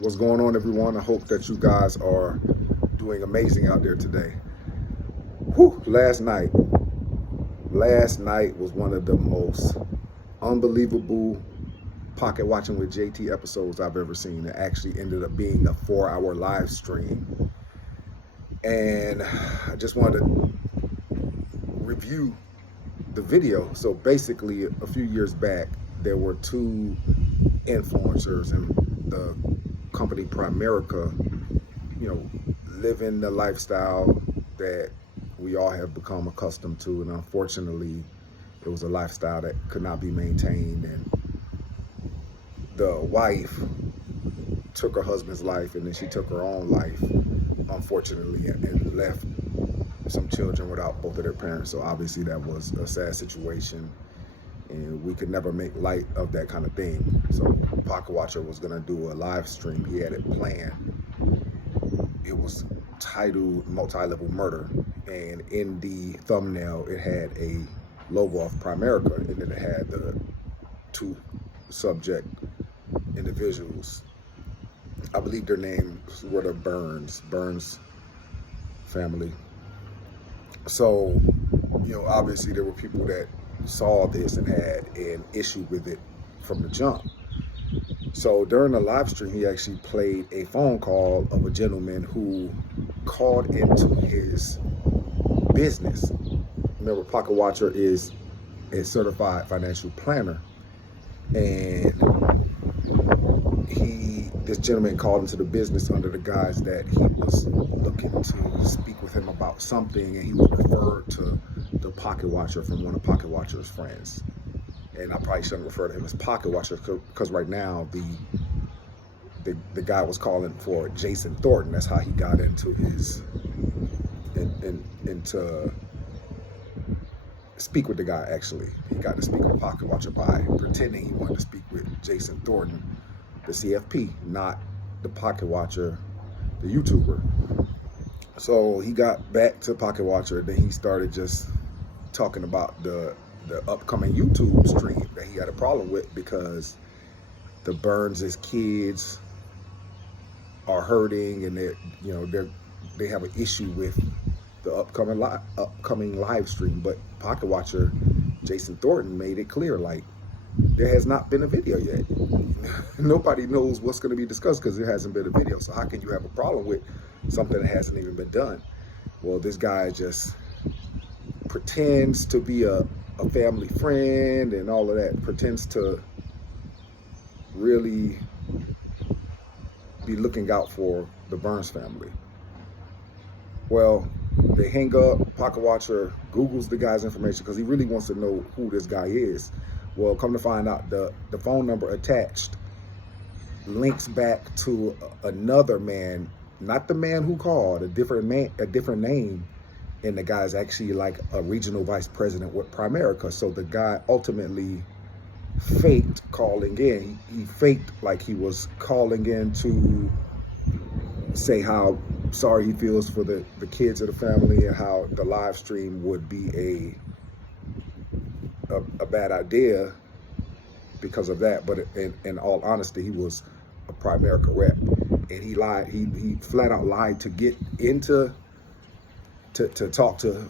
What's going on, everyone? I hope that you guys are doing amazing out there today. Whew, last night was one of the most unbelievable pocket watching with JT episodes I've ever seen. It actually ended up being a 4-hour live stream. And I just wanted to review the video. So basically, a few years back, there were two influencers in the company Primerica, living the lifestyle that we all have become accustomed to. And unfortunately, it was a lifestyle that could not be maintained. And the wife took her husband's life, and then she took her own life, unfortunately, and left some children without both of their parents. So obviously that was a sad situation, and we could never make light of that kind of thing. So Pocket Watcher was gonna do a live stream. He had it planned. It was titled Multi-Level Murder, and in the thumbnail it had a logo of Primerica, and then it had the two subject individuals. I believe their names were the Burns family. So, obviously there were people that saw this and had an issue with it from the jump. So during the live stream, he actually played a phone call of a gentleman who called into his business. Remember, Pocket Watcher is a certified financial planner, and this gentleman called into the business under the guise that he was looking to speak with him about something, and he was referred to the Pocket Watcher from one of Pocket Watcher's friends. And I probably shouldn't refer to him as Pocket Watcher, because right now the guy was calling for Jason Thornton. That's how he got into into speak with the guy. Actually, he got to speak with Pocket Watcher by pretending he wanted to speak with Jason Thornton, the CFP, not the Pocket Watcher, the YouTuber. So he got back to Pocket Watcher, then he started just talking about the upcoming YouTube stream that he had a problem with, because the Burns' kids are hurting, and they have an issue with the upcoming live stream. But Pocket Watcher Jason Thornton made it clear, like, there has not been a video yet. Nobody knows what's going to be discussed because there hasn't been a video. So how can you have a problem with something that hasn't even been done? Well, this guy just pretends to be a family friend and all of that, pretends to really be looking out for the Burns family. Well, they hang up. Pocket Watcher Googles the guy's information because he really wants to know who this guy is. Well, come to find out, the phone number attached links back to another man, not the man who called, a different name, and the guy's actually like a regional vice president with Primerica. So the guy ultimately faked calling in. He faked like he was calling in to say how sorry he feels for the kids of the family, and how the live stream would be a bad idea because of that. But in all honesty, he was a Primerica rep, and he lied. He flat out lied to get into to talk to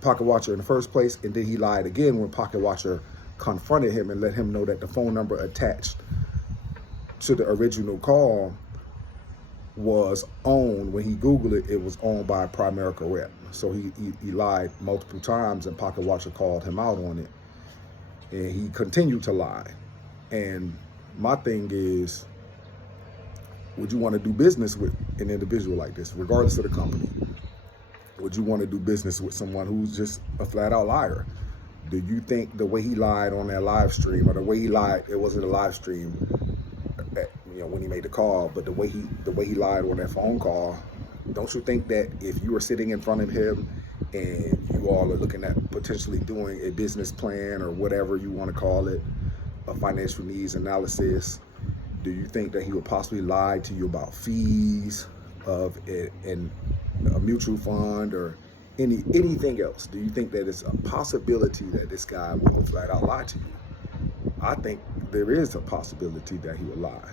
Pocket Watcher in the first place, and then he lied again when Pocket Watcher confronted him and let him know that the phone number attached to the original call was owned. When he Googled it, it was owned by a Primerica rep. So he lied multiple times, and Pocket Watcher called him out on it, and he continued to lie. And my thing is, would you want to do business with an individual like this, regardless of the company? Would you want to do business with someone who's just a flat out liar? Do you think the way he lied on that live stream, or the way he lied, it wasn't a live stream, when he made the call, but the way he lied on that phone call, don't you think that if you were sitting in front of him and you all are looking at potentially doing a business plan, or whatever you want to call it, a financial needs analysis, do you think that he would possibly lie to you about fees of a mutual fund or anything else? Do you think that it's a possibility that this guy will flat out lie to you? I think there is a possibility that he will lie.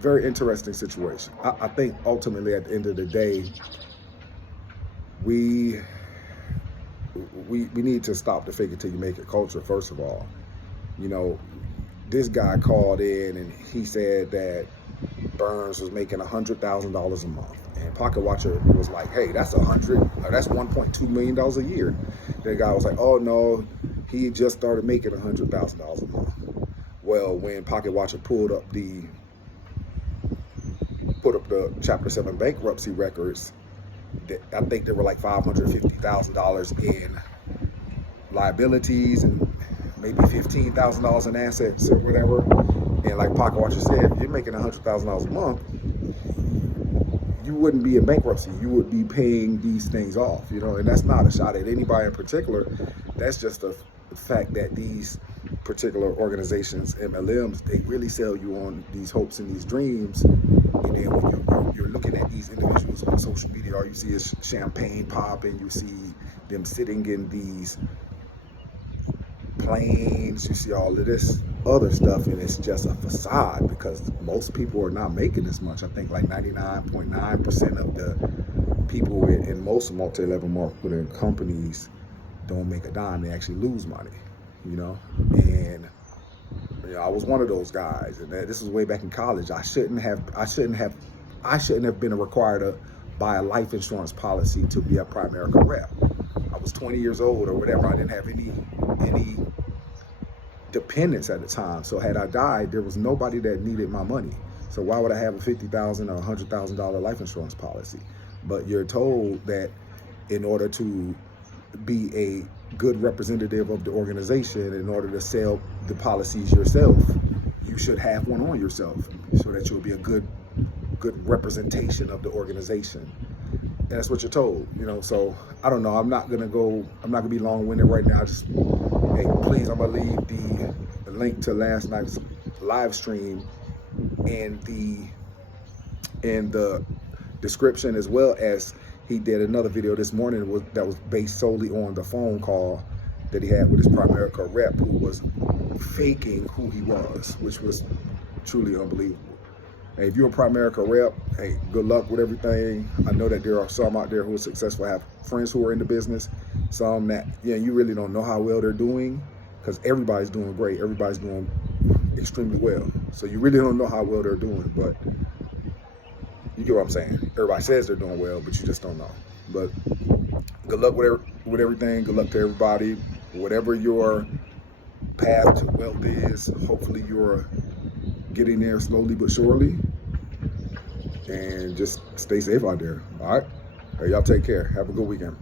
very interesting situation. I think ultimately at the end of the day, we need to stop the fake it till you make it culture, first of all. You know, this guy called in and he said that Burns was making $100,000 a month. And Pocket Watcher was like, hey, that's $1.2 million a year. The guy was like, oh no, he just started making $100,000 a month. Well, when Pocket Watcher put up the Chapter 7 bankruptcy records, I think there were like $550,000 in liabilities and maybe $15,000 in assets or whatever. And like Pocket Watcher said, if you're making $100,000 a month, you wouldn't be in bankruptcy. You would be paying these things off, you know, and that's not a shot at anybody in particular. That's just the fact that these particular organizations, MLMs, they really sell you on these hopes and these dreams. And then when you're looking at these individuals on social media, all you see is champagne popping, you see them sitting in these planes, you see all of this other stuff, and it's just a facade because most people are not making as much. I think like 99.9% of the people in most multi-level marketing companies don't make a dime. They actually lose money, you know. And you know, I was one of those guys, and this was way back in college. I shouldn't have been required to buy a life insurance policy to be a Primerica rep. I was 20 years old or whatever. I didn't have any dependents at the time. So had I died, there was nobody that needed my money. So why would I have a $50,000 or $100,000 life insurance policy? But you're told that in order to be a good representative of the organization, in order to sell the policies yourself, you should have one on yourself so that you'll be a good representation of the organization. And that's what you're told, you know. So I don't know. I'm not gonna be long-winded right now. Just, hey, please, I'm gonna leave the link to last night's live stream in the description, as well as he did another video this morning that was based solely on the phone call that he had with his Primerica rep, who was faking who he was, which was truly unbelievable. Hey, if you're a Primerica rep, hey, good luck with everything. I know that there are some out there who are successful. I have friends who are in the business, some that, yeah, you really don't know how well they're doing, because everybody's doing great. Everybody's doing extremely well. So you really don't know how well they're doing, but you get what I'm saying. Everybody says they're doing well, but you just don't know. But good luck with everything. Good luck to everybody. Whatever your path to wealth is, hopefully you're getting there slowly but surely. And just stay safe out there. All right? Hey, y'all take care. Have a good weekend.